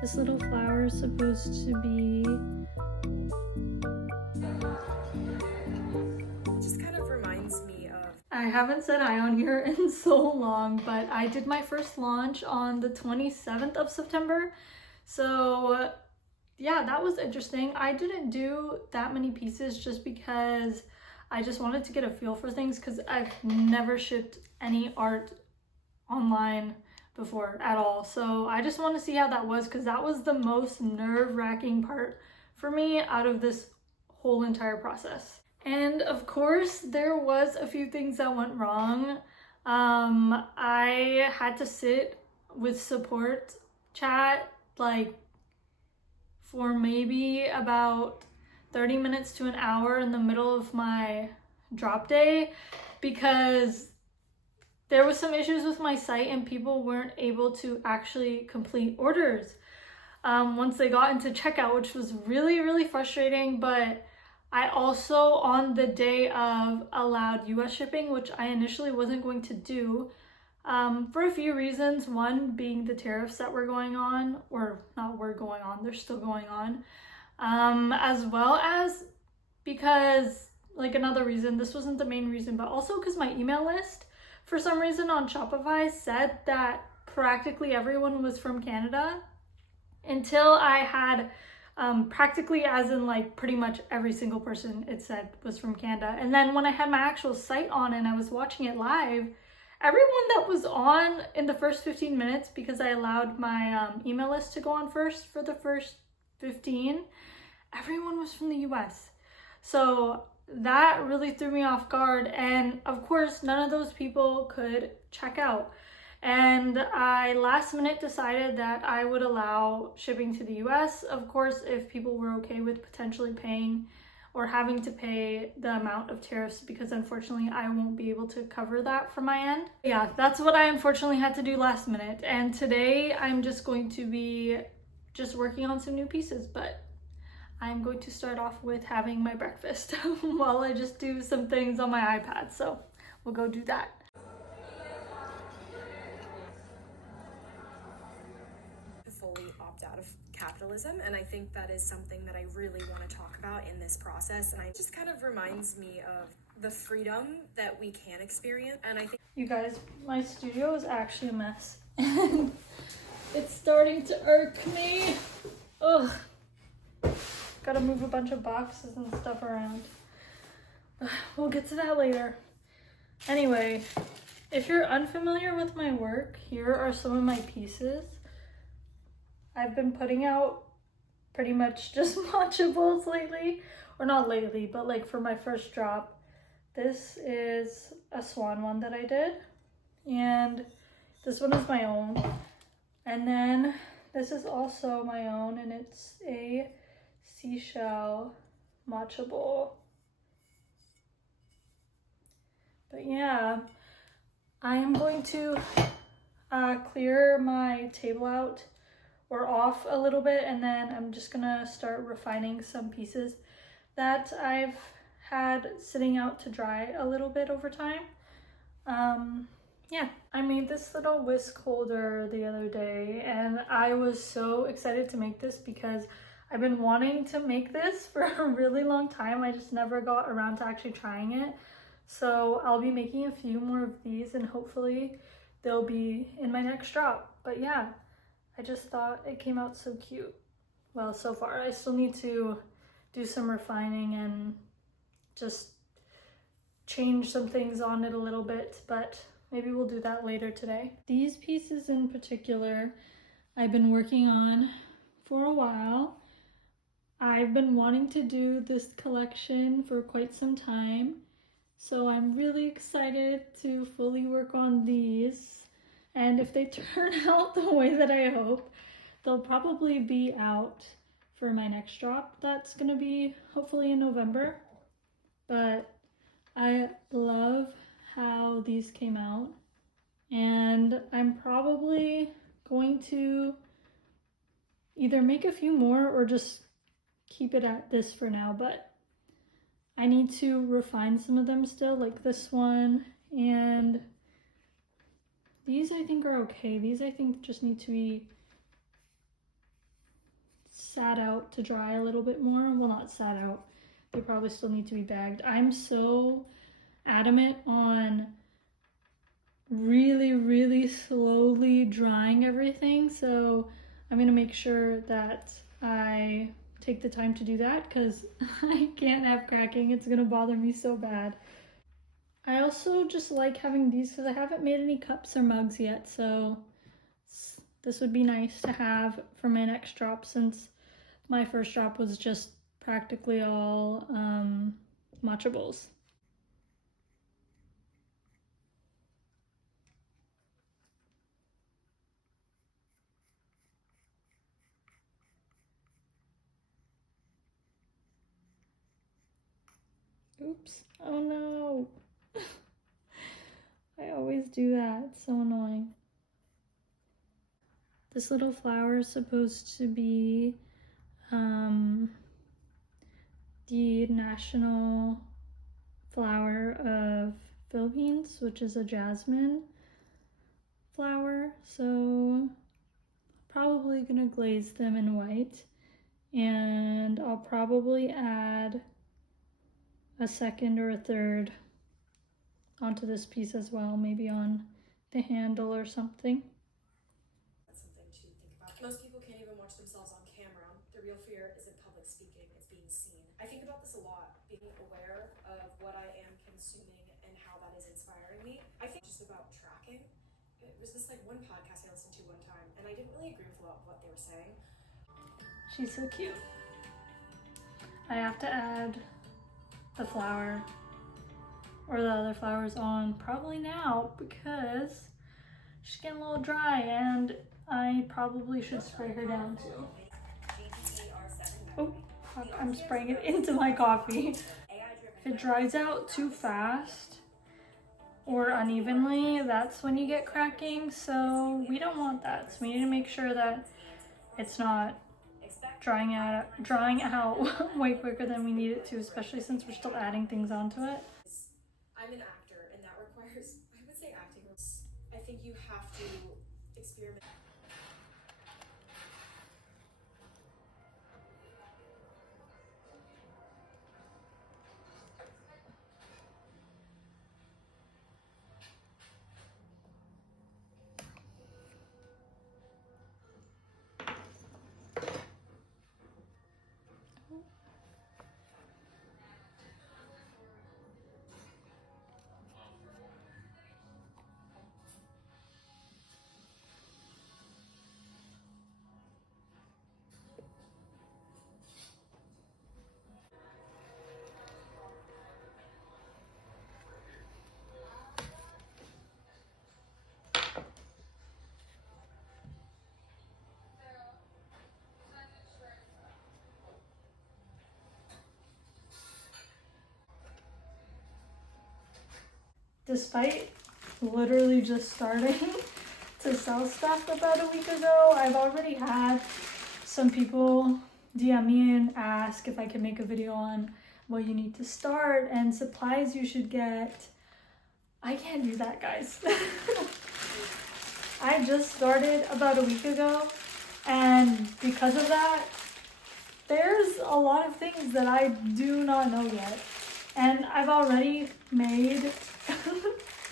This little flower is supposed to be... Just kind of reminds me of... I haven't said hi on here in so long, but I did my first launch on the 27th of September. So yeah, that was interesting. I didn't do that many pieces just because I just wanted to get a feel for things, because I've never shipped any art online before at all. So I just want to see how that was, because that was the most nerve-wracking part for me out of this whole entire process. And of course, there was a few things that went wrong. I had to sit with support chat like for maybe about 30 minutes to an hour in the middle of my drop day, because there was some issues with my site and people weren't able to actually complete orders once they got into checkout, which was really, really frustrating. But I also, on the day of, allowed US shipping, which I initially wasn't going to do for a few reasons. One being the tariffs that were going on, or not were going on, they're still going on. As well as because, like, another reason, this wasn't the main reason, but also because my email list, for some reason on Shopify, said that practically everyone was from Canada, until I had practically, as in like pretty much every single person it said was from Canada. And then when I had my actual site on and I was watching it live, everyone that was on in the first 15 minutes, because I allowed my email list to go on first for the first 15, everyone was from the US. So that really threw me off guard. And of course, none of those people could check out. And I last minute decided that I would allow shipping to the US, of course, if people were okay with potentially paying or having to pay the amount of tariffs, because unfortunately I won't be able to cover that from my end. Yeah, that's what I unfortunately had to do last minute. And today I'm just going to be just working on some new pieces, but I'm going to start off with having my breakfast while I just do some things on my iPad. So we'll go do that. fully opt out of capitalism, and I think that is something that I really want to talk about in this process. And it just kind of reminds me of the freedom that we can experience. And I think, you guys, my studio is actually a mess and it's starting to irk me. Ugh, gotta move a bunch of boxes and stuff around. We'll get to that later. Anyway, if you're unfamiliar with my work, here are some of my pieces. I've been putting out pretty much just matchables lately, or not lately, but like for my first drop. This is a swan one that I did, and this one is my own. And then this is also my own, and it's a seashell matcha bowl. But yeah, I am going to clear my table out or off a little bit, and then I'm just gonna start refining some pieces that I've had sitting out to dry a little bit over time. Yeah, I made this little whisk holder the other day, and I was so excited to make this because I've been wanting to make this for a really long time. I just never got around to actually trying it. So I'll be making a few more of these, and hopefully they'll be in my next drop. But yeah, I just thought it came out so cute. Well, so far. I still need to do some refining and just change some things on it a little bit, but maybe we'll do that later today. These pieces in particular, I've been working on for a while. I've been wanting to do this collection for quite some time, so I'm really excited to fully work on these. And if they turn out the way that I hope, they'll probably be out for my next drop. That's gonna be hopefully in November. But I love how these came out, and I'm probably going to either make a few more or just keep it at this for now. But I need to refine some of them still, like this one, and these I think are okay. These I think just need to be out to dry a little bit more. Well, not sat out. They probably still need to be bagged. I'm so adamant on really, really slowly drying everything. So I'm gonna make sure that I take the time to do that because I can't have cracking. It's gonna bother me so bad. I also just like having these because I haven't made any cups or mugs yet, so this would be nice to have for my next drop since my first drop was just practically all matcha bowls. Oops. Oh no. I always do that. It's so annoying. This little flower is supposed to be the national flower of Philippines, which is a jasmine flower. So probably gonna glaze them in white, and I'll probably add a second or a third onto this piece as well, maybe on the handle or something. That's something to think about. Most people can't even watch themselves on camera. The real fear isn't public speaking, it's being seen. I think about this a lot, being aware of what I am consuming and how that is inspiring me. I think just about tracking. It was this like one podcast I listened to one time, and I didn't really agree with a lot of what they were saying. She's so cute. I have to add the flower or the other flowers on probably now because she's getting a little dry and I probably should spray her down too. Oh, fuck, I'm spraying it into my coffee. If it dries out too fast or unevenly, that's when you get cracking, so we don't want that. So we need to make sure that it's not drying out way quicker than we need it to, especially since we're still adding things onto it. I'm an actor, and that requires, I would say acting, I think you have to experiment. Despite literally just starting to sell stuff about a week ago, I've already had some people DM me and ask if I can make a video on what you need to start and supplies you should get. I can't do that, guys. I just started about a week ago, and because of that, there's a lot of things that I do not know yet. And I've already made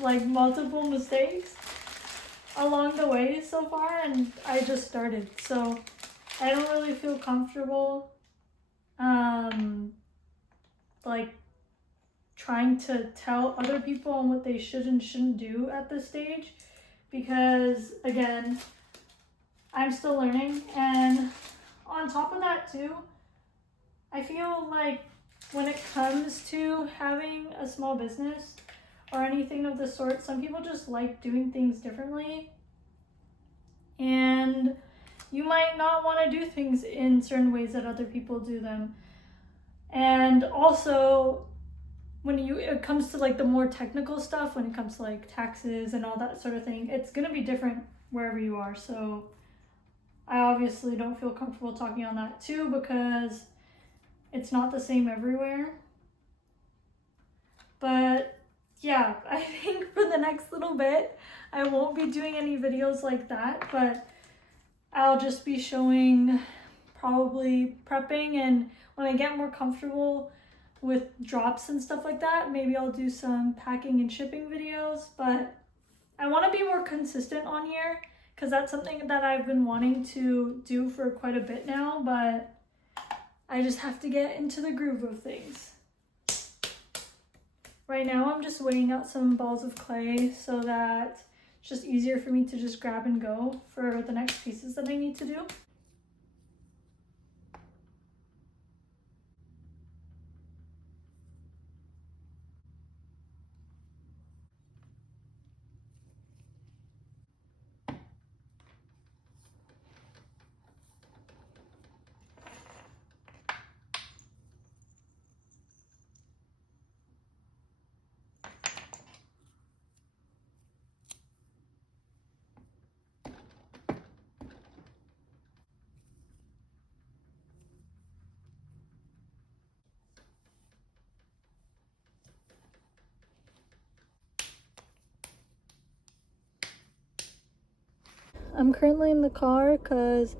like multiple mistakes along the way so far, and I just started. So I don't really feel comfortable like trying to tell other people on what they should and shouldn't do at this stage, because again, I'm still learning. And on top of that too, I feel like when it comes to having a small business or anything of the sort, some people just like doing things differently, and you might not want to do things in certain ways that other people do them. And also, when it comes to like the more technical stuff, when it comes to like taxes and all that sort of thing, it's gonna be different wherever you are. So I obviously don't feel comfortable talking on that too, because it's not the same everywhere. But yeah, I think for the next little bit, I won't be doing any videos like that, but I'll just be showing probably prepping, and when I get more comfortable with drops and stuff like that, maybe I'll do some packing and shipping videos. But I want to be more consistent on here because that's something that I've been wanting to do for quite a bit now, but I just have to get into the groove of things. Right now I'm just weighing out some balls of clay so that it's just easier for me to just grab and go for the next pieces that I need to do. I'm currently in the car because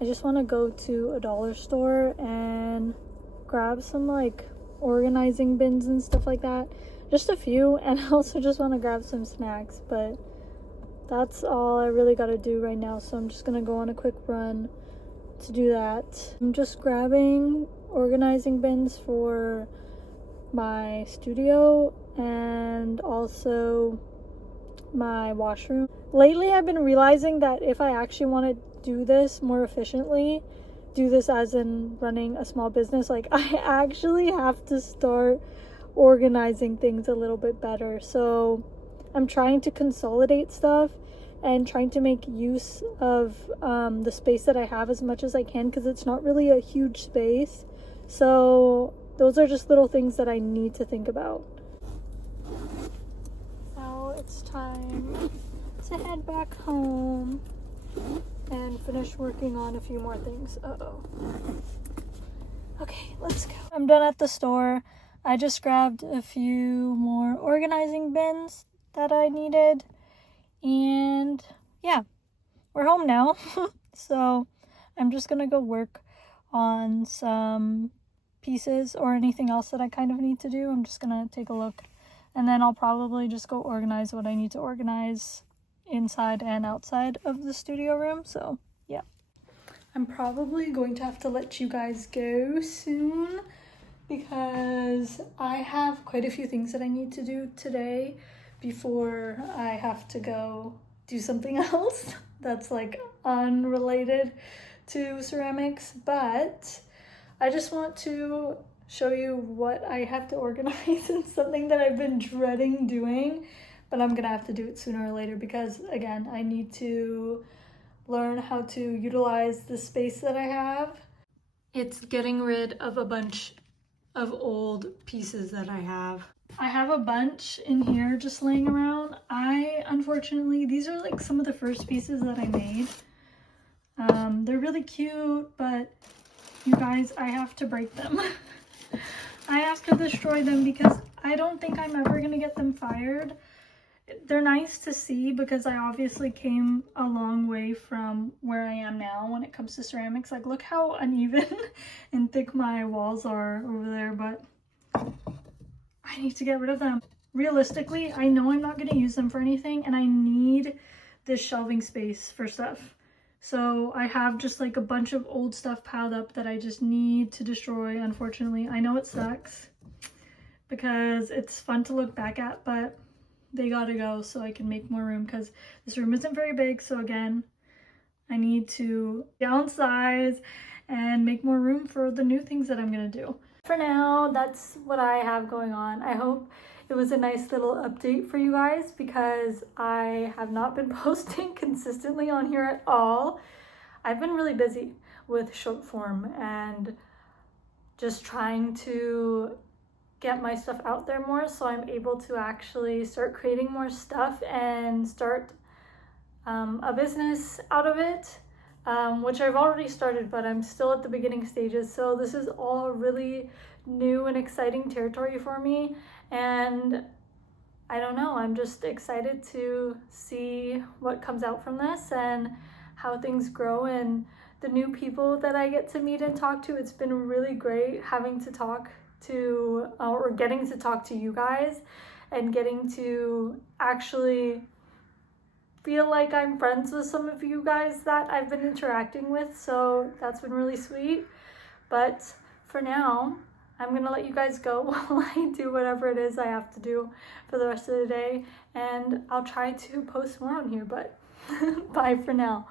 I just want to go to a dollar store and grab some like organizing bins and stuff like that. Just a few, and I also just want to grab some snacks, but that's all I really got to do right now, so I'm just going to go on a quick run to do that. I'm just grabbing organizing bins for my studio and also my washroom. Lately I've been realizing that if I actually want to do this more efficiently, do this as in running a small business, like I actually have to start organizing things a little bit better. So I'm trying to consolidate stuff and trying to make use of the space that I have as much as I can, because it's not really a huge space. So those are just little things that I need to think about. Now it's time to head back home and finish working on a few more things. Okay, let's go. I'm done at the store. I just grabbed a few more organizing bins that I needed, and yeah, we're home now. So I'm just gonna go work on some pieces or anything else that I kind of need to do. I'm just gonna take a look, and then I'll probably just go organize what I need to organize inside and outside of the studio room. So yeah, I'm probably going to have to let you guys go soon because I have quite a few things that I need to do today before I have to go do something else that's like unrelated to ceramics. But I just want to show you what I have to organize. It's something that I've been dreading doing, but I'm gonna have to do it sooner or later because, again, I need to learn how to utilize the space that I have. It's getting rid of a bunch of old pieces that I have. I have a bunch in here just laying around. Unfortunately, these are like some of the first pieces that I made. They're really cute, but you guys, I have to break them. I have to destroy them because I don't think I'm ever gonna get them fired. They're nice to see because I obviously came a long way from where I am now when it comes to ceramics. Like, look how uneven and thick my walls are over there, but I need to get rid of them. Realistically, I know I'm not going to use them for anything, and I need this shelving space for stuff. So I have just like a bunch of old stuff piled up that I just need to destroy, unfortunately. I know it sucks because it's fun to look back at, but they gotta go so I can make more room because this room isn't very big. So again, I need to downsize and make more room for the new things that I'm gonna do. For now, that's what I have going on. I hope it was a nice little update for you guys because I have not been posting consistently on here at all. I've been really busy with short form and just trying to get my stuff out there more so I'm able to actually start creating more stuff and start a business out of it, which I've already started, but I'm still at the beginning stages. So this is all really new and exciting territory for me, and I don't know, I'm just excited to see what comes out from this and how things grow and the new people that I get to meet and talk to. It's been really great having to talk to, or getting to talk to you guys and getting to actually feel like I'm friends with some of you guys that I've been interacting with. So that's been really sweet. But for now, I'm gonna let you guys go while I do whatever it is I have to do for the rest of the day. And I'll try to post more on here, but bye for now.